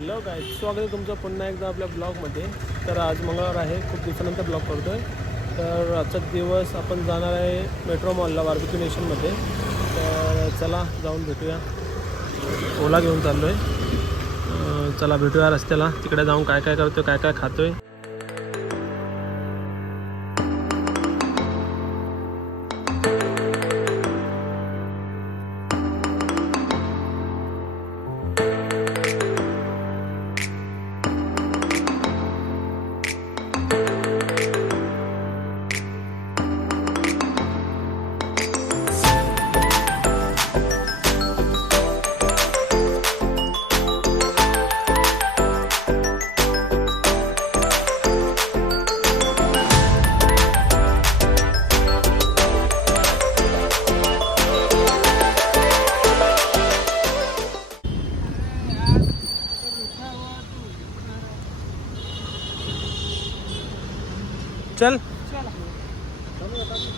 Hello काय स्वागत आहे तुमचं पुन्हा एकदा आपल्या ब्लॉगमध्ये. तर आज मंगळवार आहे खूप दिवसानंतर ब्लॉग करतो आहे तर आजचा दिवस आपण जाणार आहे मेट्रो मॉलला बार्बिक्यू नेशनमध्ये तर चला जाऊन भेटूया. ओला घेऊन चाललो आहे चला भेटूया रस्त्याला. तिकडे जाऊन काय काय करतो काय काय खातो आहे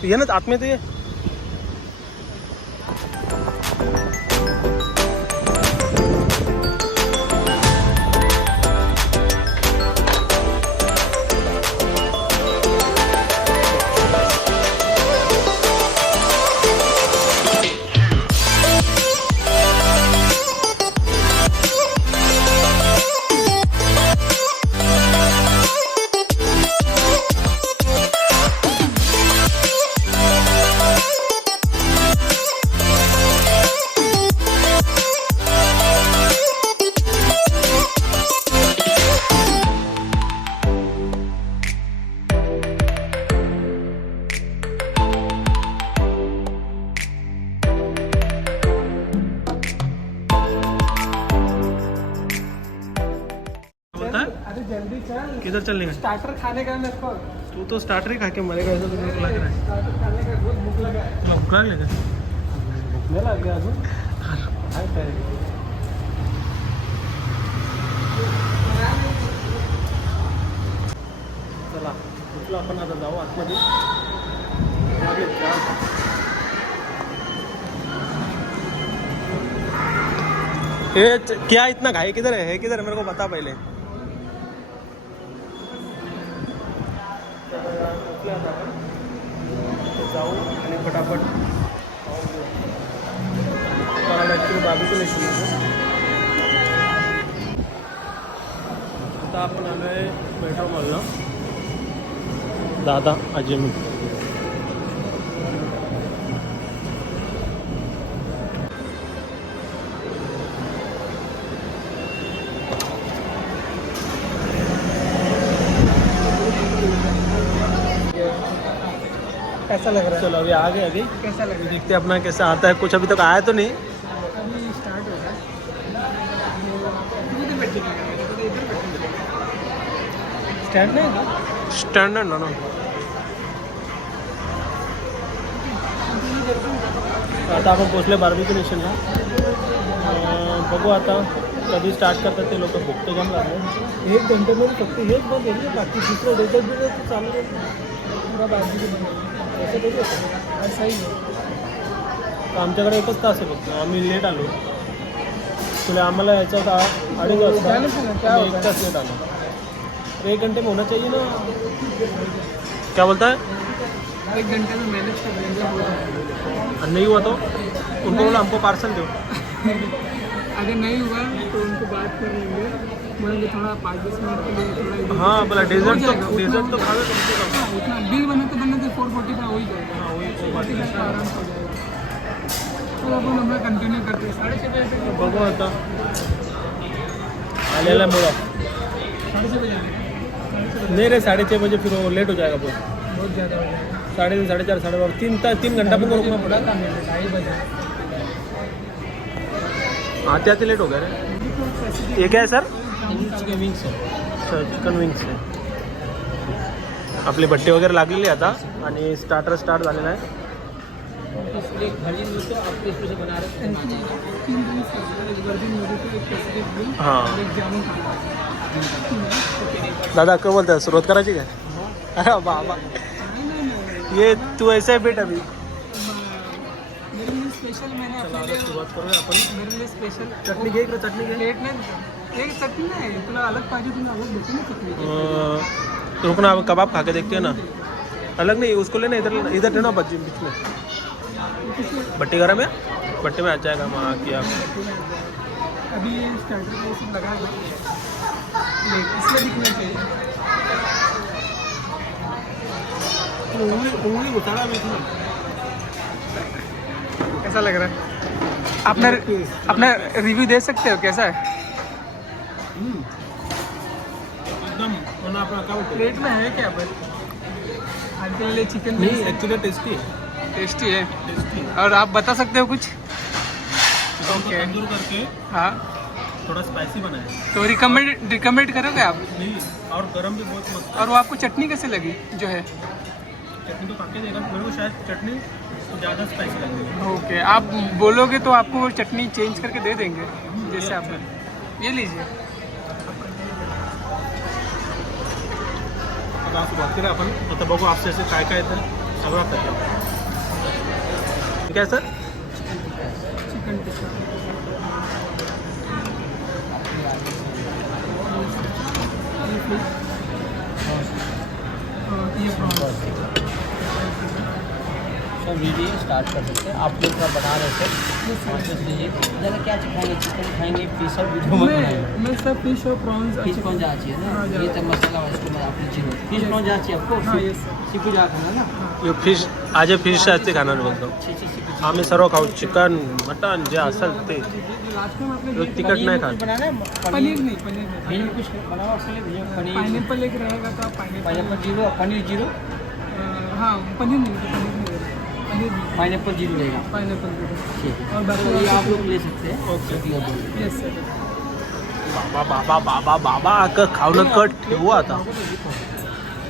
यानंच आत्महत्या स्टार्टर खाने का मेरे को। तू तो स्टार्टर ही खा के मरेगा ऐसा तो भूख लग रहा है। स्टार्टर खाने का बहुत भूख लगा है। तुला भूक लागली का भूख नहीं लग गया अजून काय काय चला म्हटलं आपण आता जाऊ आतमध्ये। मागे क्या इतना घाई किधर है? है किधर? है मेरे को बता पहले। तर उठले आता आपण. जाऊ आणि फटाफट खाऊन मला ॲक्च्युली बाबीचं नाही आता आपण आलो आहे मेट्रो मॉलला. दादा अजय मी. चलो अभी आ गए अभी कैसा लग रहा देखते अपना कैसा आता है। कुछ अभी तक आया तो नहीं। है अभी स्टार्ट हो रहा है। किती बैठे स्टँड नाही का स्टँडर्ड ना ना। आता आपण पोचले बार्बिक्यू नेशनला अं, बघू आता कधी स्टार्ट करतात ते लोक बुक तर जाम लागले एक घंटेमध्ये फक्त हेच बंद आहे बाकी दुसरं डेझर्ट बिझर्ट चालू आहे पुरा बंद आमच्याकडे एकच तास आहे फक्त. आम्ही लेट आलो. तुला आम्हाला याच्यात अडीच वाजता होता एक तास लेट आलो. एक घंटे में होना चाहिए ना? क्या बोलता है? एक घंटे में मैनेज कर हो नहीं हुआ तो? उनको बोला हमको पार्सल दो. अगर नहीं हुआ तो उनको बात कर लेंगे बोलेंगे थोड़ा पाँच दस मिनट के लिए थोड़ा हाँ बोला डेजर्ट तो डेजर्ट तो कम से कम। हाँ, उतना बिल बनाते बनाते फोर फोर्टी का हो ही जाएगा। हाँ वही वो फोर्टी का आराम से हो जाएगा। तो अपन हम लोग कंटिन्यू करते हैं। साढ़े छः बजे बघू आता आलेला मुळा साढ़े छः बजे नहीं रे साढ़े छः बजे फिर वो लेट हो जाएगा बहुत बहुत ज़्यादा हो जाएगा। साढ़े तीन साढ़े चार साढ़े पाँच तीन तीन घंटा अपन को रुकना काम ढाई बजे। पड़ा आते आते लेट हो गया रे? ये क्या है sir chicken wings sir chicken wings आहे आपले भट्टे वगैरे लागलेले आहे आता आणि स्टार्टर स्टार्ट झालेला आहे। एक वर्जिन मिल्क तो आपको इसमें से बना रहे हैं। तीन ड्रिंक्स का एक वर्जिन मिल्क एक पेसिफिक ब्लू हां? और एक जामुन खाना दादा काय बोलताय सुरुवात करायची काय? अरे बाबा। ये तू ऐसा बेट अभी। मेरे लिए स्पेशल मैंने अपने लिए सुरुवात करूया आपण मेरे लिए स्पेशल चटणी घे इकडे चटणी घे नहीं एक नाही तुला अलग पाहिजे तुला अलग भेटू ना चटणी अं, रुकना अब कबाब खा के देखते हैं ना। अलग नहीं उसको लेना इधर इधर लेना बच्ची बीच में। भट्टी गरम है? भट्टी में आ जाएगा वहाँ किया? अभी ये स्टार्टर को सब लगा दो ले इसमें दिखना चाहिए। उंगली उंगली में कैसा लग रहा है? अपना अपना रिव्यू दे सकते हो कैसा है? प्लेट में है क्या पर चिकन नहीं ॲक्च्युली टेस्टी टेस्टी है। टेस्टी और आप बता सकते हो कुछ? ओके करके हाँ। थोड़ा स्पाइसी बनाया तो रिकमेंड रिकमेंड करोगे आप? नहीं और गरम भी बहुत मस्त और वो आपको चटनी कैसे लगी जो है? चटनी तो काके देगा मेरे को शायद चटनी ज़्यादा स्पाइसी लग है ओके आप बोलोगे तो आपको वो चटनी चेंज करके दे देंगे जैसे आप ये लीजिए। आता असं बघते रे आपण आता बघू आपल्या असे काय काय येतं सगळं आता काय सर चिकन टिक्का ये प्रॉन्स सब वीडियो स्टार्ट कर सकते हैं। आप लोग का बना रहे थे? लीजिए ज़्यादा क्या खाएँगे चिकन खाएँगे फ़िश और वीडियो मैं मैं सब फ़िश और प्रॉन्स फ़िश कौन जा चाहिए ना? हाँ, ये तो मसाला वाला इसको मैं आप लीजिए फ़िश कौन जा चाहिए आपको? हाँ, yes, sir. सी फ़ूड जा खाना ना? हे। फ़िश आज फ़िश खाणार बोलतो सी फ़ूड आम्ही सर्व खाऊ चिकन मटन जे असेल ते तिखट नाही खात। है? पनीर नहीं पनीर नहीं। पनीर में कुछ बनाओ आपके लिए भैया पनीर। एक रहेगा पाइनएप्पल पाइनएप्पल ज़ीरो पनीर ज़ीरो। हाँ पनीर नहीं। पाइनएप्पल जीरो रहेगा पाइनएप्पल भी ठीक है। और बाकी तो ये आप लोग ले सकते हैं। ओके यस सर बाबा बाबा बाबा बाबा क खावणं कट ठेवू आता।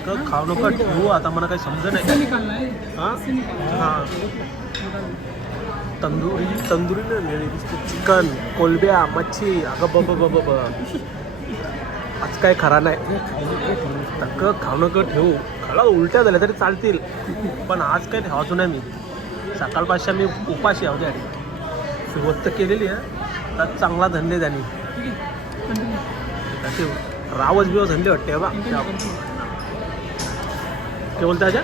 क खावणं कट ठेवू आता मला काही समज इससे नाही है? हां हां है. तंदुरी तंदुरी नाही मिळाली नुसतं चिकन कोलब्या मच्छी. अगं बब बब ब आज काय खरा नाही. तक खावणं क ठेवू. खळा उलट्या झाल्या तरी चालतील. पण आज काय ठेवायचो नाही मी. सकाळपासून मी उपाशी आहोत आणि सुरुवात तर केलेली आहे. त्यात चांगला धंदे त्यांनी. त्याचे रावस बिवस धंदे वाटते बा. काय बोलता अजय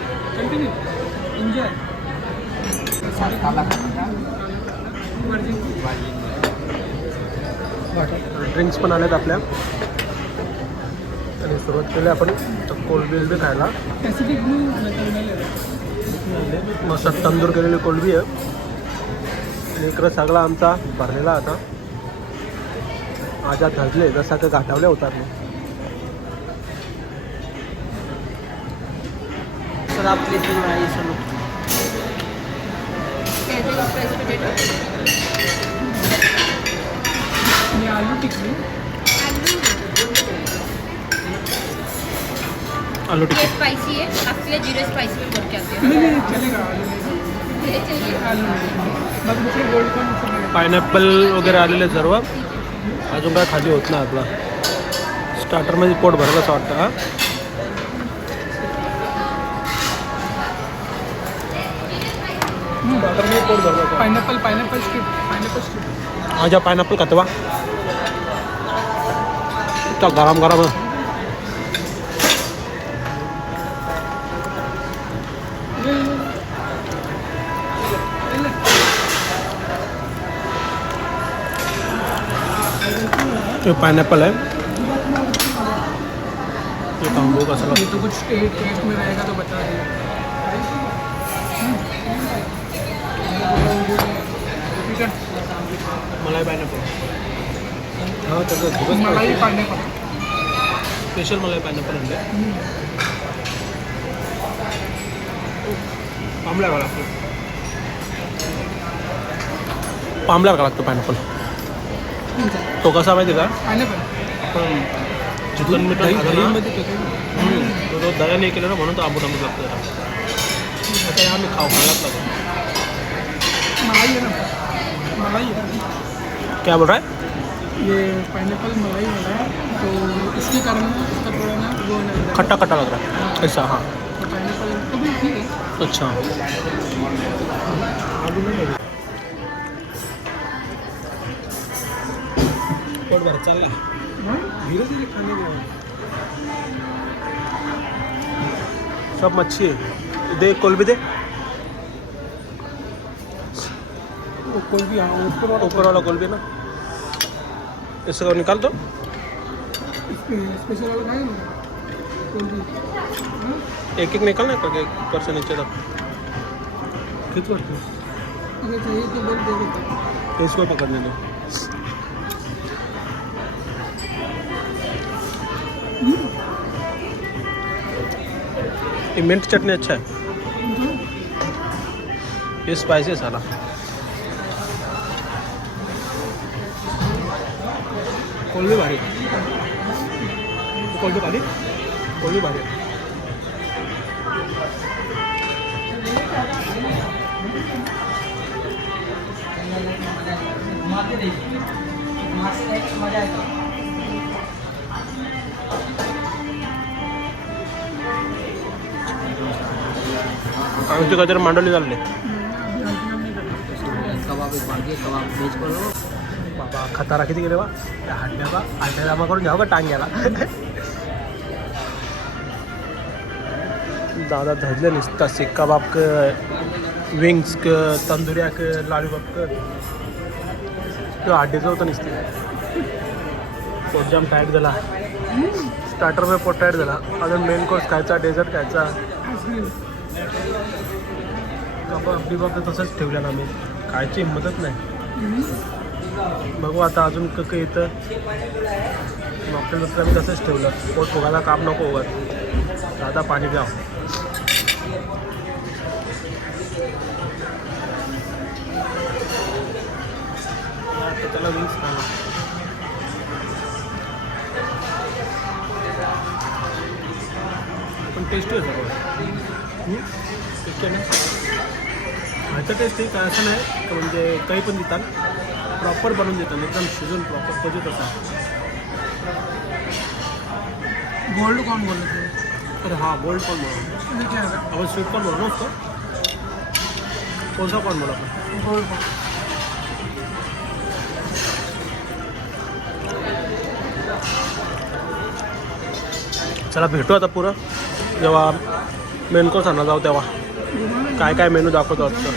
ड्रिंक्स पण आल्यात आपल्या. आणि सुरुवात केली आपण कोल्ड बिल बी खायला. मस्त तंदूर केलेली कोलबी आहे. इकडं सगळा आमचा भरलेला आता. आजा धजले जसा का गाठावले होतात मग. सर आप प्लीज बनाइए सर लोग ये आलू टिक्की आलू टिक्की. स्पाइसी है। आपके लिए जीरो स्पाइसी में बोल के आते नहीं नहीं चलेगा आलू नहीं। हो आलू नहीं कॉर्न चलेगा पायनॅपल वगैरे आलेले सर्व अजून काय खाली होत नाही आपला स्टार्टरमध्ये पोट भरलं असं वाटतं हा। स्टार्टरमध्ये पोट भरलं स्ट्रिप पाइनएप्पल स्ट्रिप माझ्या पायनॅपल खातो बा इतका गरम गरम हे पायनॅपल आहे हे तांबू कसं ये तो कुछ टेस्ट टेस्ट में रहेगा तो बता दिए ठीक है मलाई पायनॅपल हा त्याचं मलाई पाइनएप्पल स्पेशल मलाई पायनॅपल आणलं पांबल्या घाला पांबल्या घाला लागतो पायनॅपल तो कसा माहिती का? चिकन मीठ खातो ना मध्ये हम्म. तो तो दया नाही केलं ना म्हणून तो आंबट आंबट लागतो आता आम्ही खाऊ खायलाच लागतो मलाई है ना. मलाई है क्या बोल रहा है? ये पाइनएप्पल मलाई वाला है तो इसके कारण इसका थोड़ा ना वो नहीं खट्टा खट्टा लग रहा है। ऐसा हाँ। तो पाइनएप्पल तो भी ठीक है. अच्छा। पोट भर चालला धीरे धीरे खाने का सब मच्छी है. दे कोलबी दे. भी हाँ ऊपर वाला ऊपर वाला कोलबी ना. इसको निकाल दो. स्पेशल वाला हाँ? एक एक निकलना है करके ऊपर से नीचे तक? कितना तो दे। इसको पकड़ने दो. ये मिंट चटनी अच्छा है। ये स्पाइसी है सारा कोल्बी भारी। कोल्बी भारी। कोल्बी भारी। मज़ा आएगा। आमची काहीतरी मांडवली चालली. कबाब एक कबाब व्हेज करू बाबा खतारा किती गेले बा? त्या हाडण्याचा हाडण्या जमा करून घ्यावं का टांग्याला? दादा धजले नुसता सिक्का बाप क विंग्स क तंदुऱ्या क लालीबाप क तो हाड्डीचं होतं नुसते. पोट जाम झाला. स्टार्टर में पोट टाईट झाला. अजून मेन कोर्स खायचा डेझर्ट खायचा. कबाब बिबाब तसंच ठेवल्या ना आम्ही. खायची हिंमतच नाही. बघू आता अजून क येतं डॉक्टर आम्ही तसंच ठेवलं. पोट फुगायला काम नको उगत दादा पाणी द्या त्याला विंग्स खाणार. पण टेस्टी आहे सगळं. ठीक आहे ना? ह्याचं टेस्ट काय असं नाही तर म्हणजे काही पण देतात. प्रॉपर बनवून देतात एकदम शिजून प्रॉपर पाहिजे तसा गोल्ड कौन बोल रहे थे तर हा गोल्ड कॉर्न क्या है आपण स्वीट कॉर्न ना उसको कोणता कॉर्न बोला आपण? गोल्ड कौन चला भेटू आता पुरं. जेव्हा मेन कोर्स आणला जाऊ तेव्हा. काय काय मेनू दाखवतो आजचं?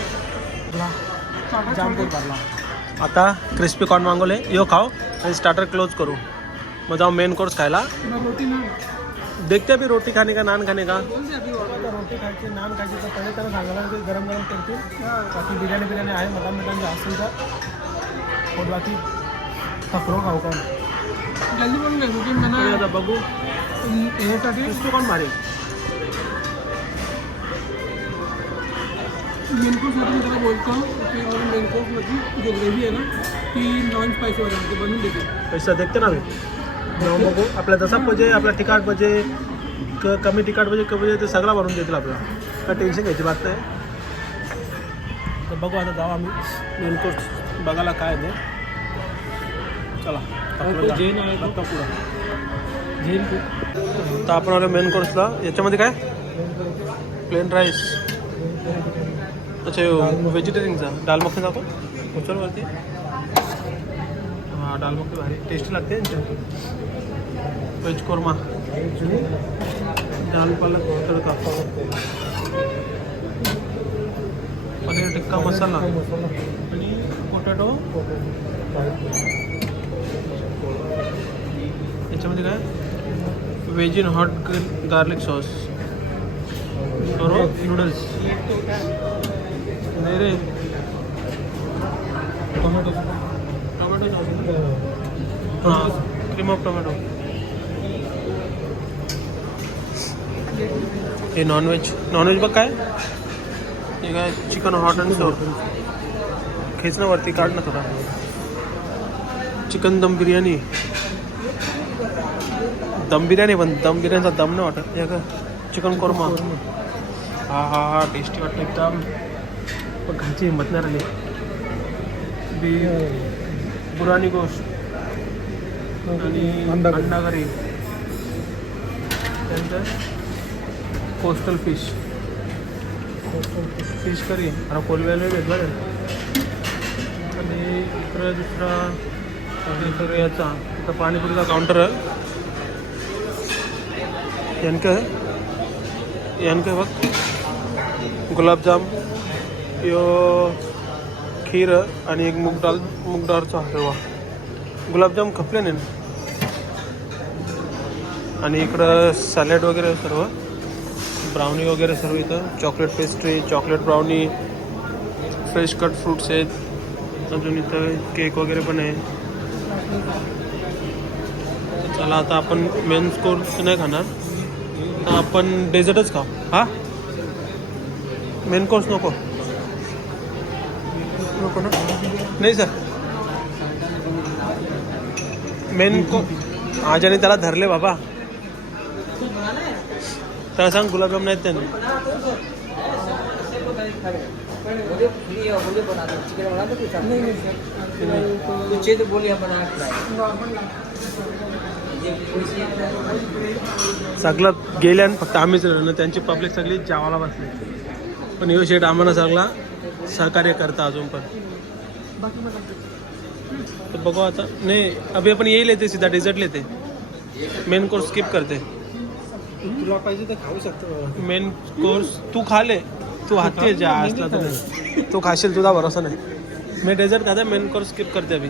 आता क्रिस्पी कॉर्न मागवले. यो खाओ. आणि स्टार्टर क्लोज करू. मग जाऊ मेन कोर्स खायला. देखते अभी रोटी खाने का नान खाने का? रोटी खायची नान खायची तर पहिले त्यांना सांगायला गरम गरम करतील बाकी बिर्याणी बिर्याणी आहे मिठांची असेल तर बाकी तक्रो खाऊ का जल्दी बघू. यासाठी क्रिस्पी कॉर्न भारी. मी त्याला बोलतो. की मला जो ग्रेव्ही आहे ना ती नॉन स्पायसी वगैरे बनवून देते. पैसा देखते ना जेव्हा बघू. आपल्या जसा पाहिजे आपला तिखट पाहिजे क कमी तिखट पाहिजे कमी पाहिजे ते सगळा बनवून देतील आपल्याला काय टेन्शन घ्यायची बात नाही. तर बघू आता जाऊ आम्ही. मेन कोर्स बघायला काय ते. चला जैन आहे तो. बघता पुढं. झेल तर आपण आलो मेन कोर्सला याच्यामध्ये काय? प्लेन राईस अच्छा व्हेजिटेरियनचा दाल मखनी जातो उचलवरती. हां दाल मखनी भारी. टेस्टी लागते व्हेज कोरमा दाल पालक तडका. पनीर टिक्का मसाला. आणि पोटॅटो. याच्यामध्ये काय? Veg in hot garlic sauce बरोबर नूडल्स नाही रे. टोमॅटो टोमॅटो हां. क्रीम ऑफ टोमॅटो हे नॉनव्हेज नॉनव्हेज बघ काय? हे काय चिकन हॉट अँड सोर खेच ना वरती काढ ना थोडा. चिकन दम बिर्याणी. दम बिर्याणी पण दम बिर्याणीचा दम नाही वाटत. हे का चिकन कोरमा हा हा हा टेस्टी वाटतं एकदम. पण खायची हिंमत नाही राहिली. बी बुराणी गोष्ट आणि अंडा करी. अंडा करी त्यानंतर कोस्टल फिश फिश करी आणि कोलव्याला वेगळं आहे आणि इकडं दुसरा तर याचा इथं पाणीपुरीचा काउंटर आहे. यांक यांक बघ. गुलाबजाम. यो खीर आणि एक मूग डाळ मूग डाळचा हलवा. गुलाबजाम खपले नाही ना? आणि इकडं सॅलड वगैरे सर्व. ब्राउनी वगैरे सर्व इथं. Chocolate pastry chocolate brownie fresh cut fruits आहेत. अजून इथं केक वगैरे पण आहे. चला आता आपण मेन कोर्स नाही खाणार. आपण डेझर्टच खाऊ. हा? मेन कोर्स नको. नको ना. नाही सर मेन को आजाने त्याला धरले बाबा. त्याला सांग गुलाबजाम नाहीत त्यांनी. सगळं गेले फक्त आम्हीच राहिलो त्यांची पब्लिक सगळी जावाला बसली. पण यो शेट आम्हाला सगळा सहकार्य करता अजून पण. तर बघू आता. नाही अभि आपण येईल येते सीधा डेझर्ट येते मेन कोर्स स्किप करते. तुला पाहिजे तर खाऊ शकतो. मेन कोर्स तू खा ले. तू हाती जा असला तर नाही. तू खाशील तुझा भरोसा नाही. मी डेझर्ट खाता मेन कोर्स स्किप करते अभि.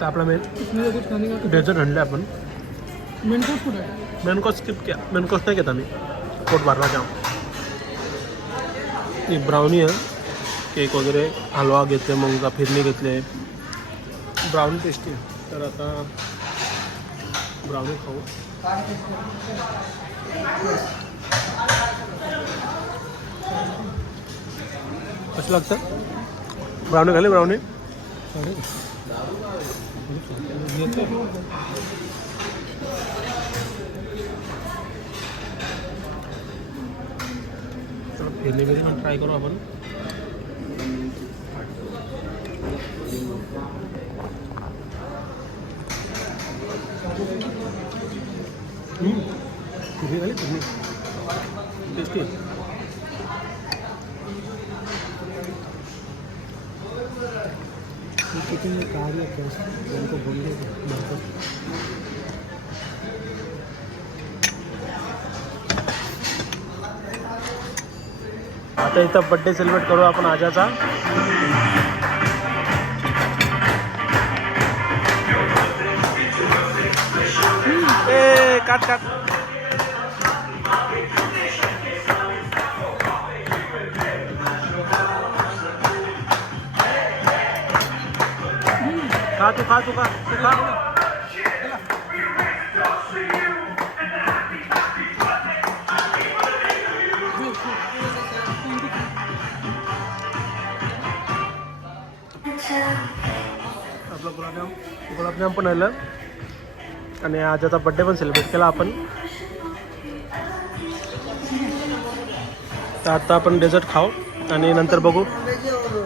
तर आपला मेन डेझर्ट आणले आपण. मेन कोर्स कुठे आहे? मेन कोर्स स्किप किया। मेन कोर्स नाही घेता मी पोट भरला जाम ती ब्राउनी आहे केक वगैरे हलवा घेतले मग फिरणी घेतले। ब्राउनी टेस्टी आहे तर आता ब्राउनी खाऊ। कसं लागतं ब्राउनी खाली ब्राउनी चला फिरणी बिरणी पण ट्राय करू आपण हम्म. फिरणी झाली फिरणी टेस्टी आहे. किती कार्य कैसे उनको बोलने को आता इथं बड्डे सेलिब्रेट करू आपण आजाचा ए खा, तू खा तू खा तू खा। गुलाबजाम पण आलं आणि आजाचा बड्डे पण सेलिब्रेट केला आपण. तर आता आपण डेझर्ट खाऊ आणि नंतर बघू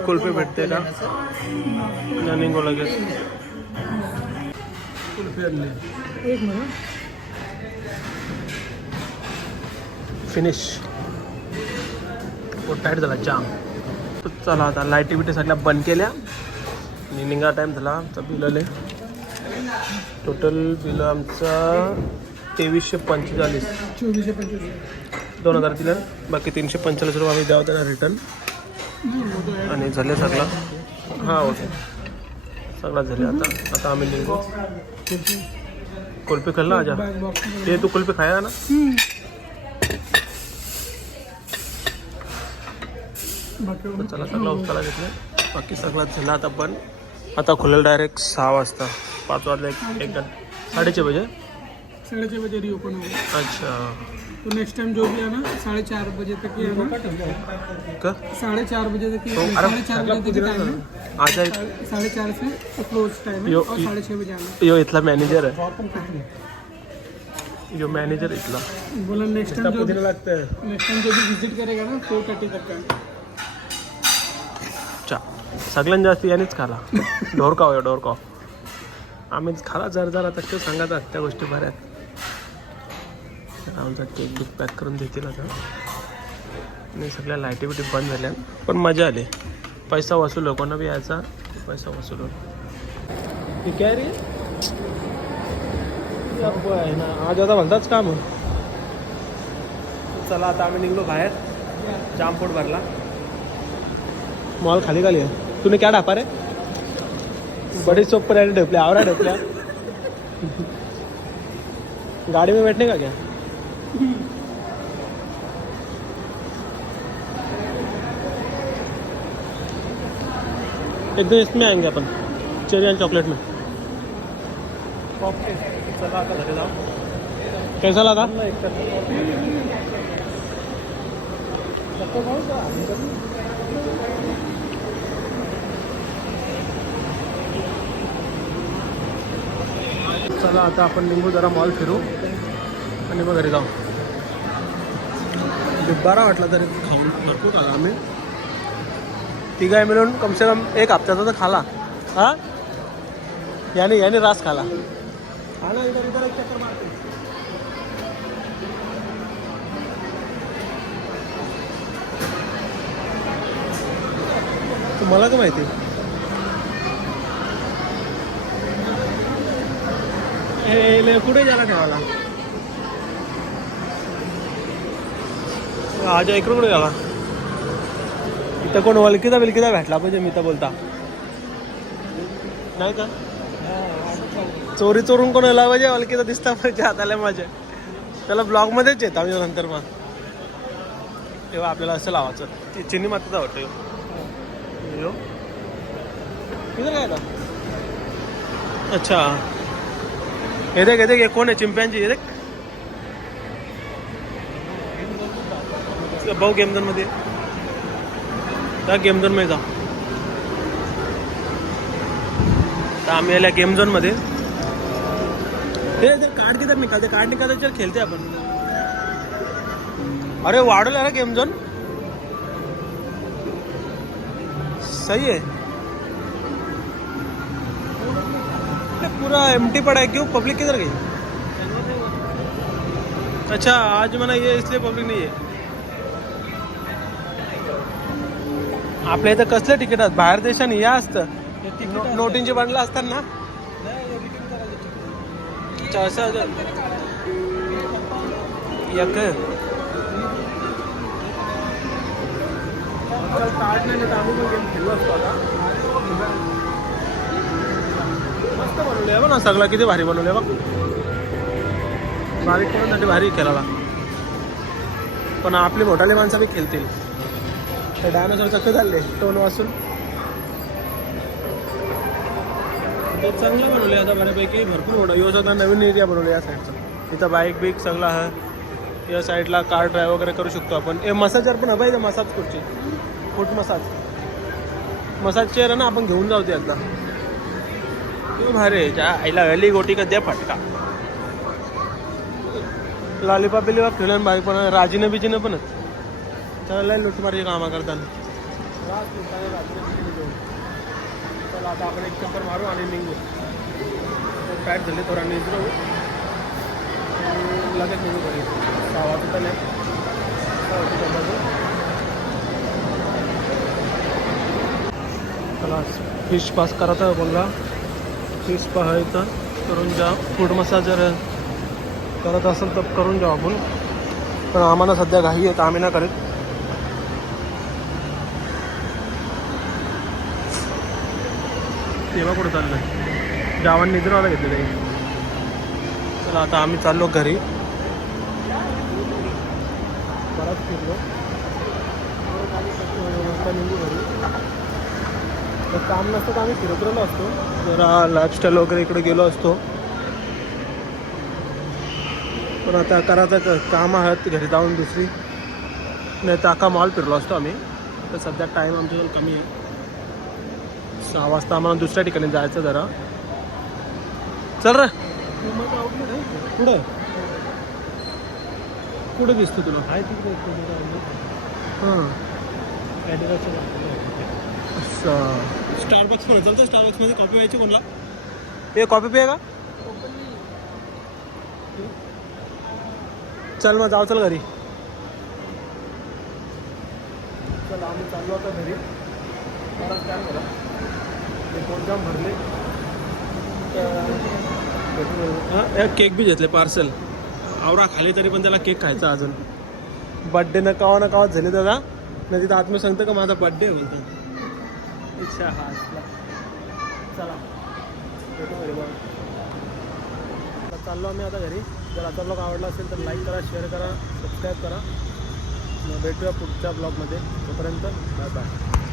कुल्फी भेटते का आणि निघू लगेच कुल्फी आणली. फिनिश पोट टाईट झाला जाम चला आता लाईटी बिटी सगळ्या बंद केल्या. आणि निघा टाईम झाला. आमचा बिल आले. टोटल बिल आमचा तेवीसशे पंचेचाळीस. चोवीसशे पंचेचाळीस दोन हजार दिला. बाकी तीनशे पंचेचाळीस रुपये आम्ही द्यावं त्यांना रिटर्न आणि झाले सगळा. हां हो. ओके सगळा झाले आता. आता आम्ही निघू कुल्फी खाल्ला आजा? ते तू कुल्फी खाया ना? चला सगळा उचला घेतला. बाकी सगळा झाला आता पण. आता खुलेल डायरेक्ट सहा वाजता. पाच वाजता एक घंटा साडेचे बजे? साढ़े छः बजे रीओपन होगा अच्छा. तो नेक्स्ट टाइम जो भी है ना साढ़े चार बजे तक ही है ना का? साढ़े चार बजे तक ही तो साढ़े चार बजे तक टाइम है. आजा साढ़े- साढ़े चार से क्लोज टाइम है यो- और साढ़े छः बजे आना. यो इथला मॅनेजर आहे यो मॅनेजर इथला. बोला नेक्स्ट टाइम जो भी लागतं नेक्स्ट टाइम जो भी विजिट करेगा ना फोर थर्टी तक का. चा. सगळ्यात जास्त यानेच खाला. ढोरकाव या ढोरकाव. आम्ही खाला जर जरा आता ते सांगा त्या गोष्टी बऱ्यात? आमचा केक बिक पॅक करून देतील आता. आणि सगळ्या लाईटी बिटी बंद झाल्या पण मजा आली. पैसा वसूल लोकांना बी यायचा पैसा वसूल ठीक रे? आहे ना आज आता भलताच काम चला आता आम्ही निघलो बाहेर. जाम पोट भरला. मॉल खाली खाली आहे तूने क्या डापा रे? बड़ी चौक पर आने ढपले आवरा ढपल्या गाड़ी में बैठने का क्या? एक दिन इसमें आएँगे अपन, चेरी एंड चॉकलेट में। कैसा लगा? चला आता आपण निघू जरा मॉल फिरू. आणि मग घरी जाऊ. दुबारा वाटला तरी खाऊन भरपूर खाला आम्ही. तिघाय मिळून कमसे कम एक हप्त्याचा तर खाला. हा? याने याने रास खाला. खाला इधर इधर एक चक्कर मारते. तुम्हाला का माहिती हे कुठे गेला ठेवायला आज इकडून कुठे गेला? इथं कोण वलकीचा बिलकीचा भेटला पाहिजे मी तर बोलता. नाही का? चोरी चोरून कोण आला पाहिजे वलकीचा दिसता पाहिजे हाताला माझ्या. त्याला ब्लॉगमध्येच येत आम्ही नंतर मग. तेव्हा आपल्याला असं लावायचं. चिनी मातीचा वाटतं ह्यो. किती काय आता? अच्छा. हे देख हे देख। हे कोण आहे चिंप्यांची हे देख भाऊ गेम झोन मध्ये त्या गेम जा तर आम्ही आल्या गेम झोन मध्ये कार्ड किती निघाल कार्ड निघाल चल खेळते आपण अरे वाढवलं ना गेम झोन सही है। पूरा एम्प्टी पड़ा है क्यों? पब्लिक किधर गई? अच्छा आज मना ये इसलिए पब्लिक नहीं है। आपल्या इथं कसले तिकीट आहेत बाहेर देशाने या असतं नोटींचे बंडलं असतात ना? अच्छा, असं. एक कार्ड नाही मस्त बनवले. बघ ना सगळं किती भारी बनवले बघ. बारीक करूनसाठी भारी खेळाला पण आपली मोठाले माणसं बी खेळतील. ते डायनोसॉर चक्क झाले टोन वाचून. ते चांगलं बनवले आता बऱ्यापैकी. भरपूर मोठा. यो सुद्धा नवीन एरिया बनवले या साईडचा इथं बाईक बीक सगळं आहे. या साईडला कार ड्राईव्ह वगैरे करू शकतो आपण. ए मसाजर पण हवं मसाज खुर्ची. फूट मसाज मसाज चेअर आहे ना आपण घेऊन जाऊ ते आता तू भारी आहे. त्या आईला व्हॅली गोटी का द्या फटका. लॉलीपॉप बिलीपॉप खेळून बाईक पण राजीनं बिजीनं पण त्याला लुटमारी कामं करताना. चला आता आपण एक चक्कर मारू आणि निघू. पॅट झाले थोडा निजरू लगेच निघू घरी. सहा वाजता नाही सहा वाजता चला फिश पास करायचा बोलला. फीस पाहायचं. करून जा. फूड मसाजर करत असेल तर करून जाऊ आपण. पण आम्हाला सध्या घाई आहे तर आम्ही ना करीत. तेव्हा कुठं चाललं जावान निद्राला घेतलेलं आहे. चला आता आम्ही चाललो घरी. परत फिरलो. निघू घरी तर काम नसतं तर आम्ही फिरत राहिलो असतो. जरा लाईफस्टाईल वगैरे इकडे गेलो असतो. पण आता करायचं काम आहेत घरी जाऊन दुसरी. नाही तर अख्खा मॉल फिरलो असतो आम्ही. तर सध्या टाईम आमच्याकडे कमी आहे. सहा वाजता आम्हाला दुसऱ्या ठिकाणी जायचं जरा. चल रे. कुठं कुठं दिसतो तुला? आहे तिकडे हां. स्टारबक्स पण चालतं स्टारबक्समध्ये कॉफी प्यायची कोणला? ए कॉफी पिये का? चल मग जाऊ चल घरी. चला आम्ही चाललो आता घरी. मला काय करा. ते पोटजाम भरले. हां एक केक बी घेतले पार्सल आवरा खाली तरी पण त्याला केक खायचा अजून. बड्डे न कावा ना कावा झाले दादा. नाही तिथं आत्मी सांगतं का माझा बड्डे बोलतो इच्छा हा चला. भेटू घरी चाललो आम्ही आता घरी. जर आता ब्लॉग आवडला असेल तर लाईक करा शेअर करा सबस्क्राईब करा. मग भेटूया पुढच्या ब्लॉगमध्ये तोपर्यंत बाय बाय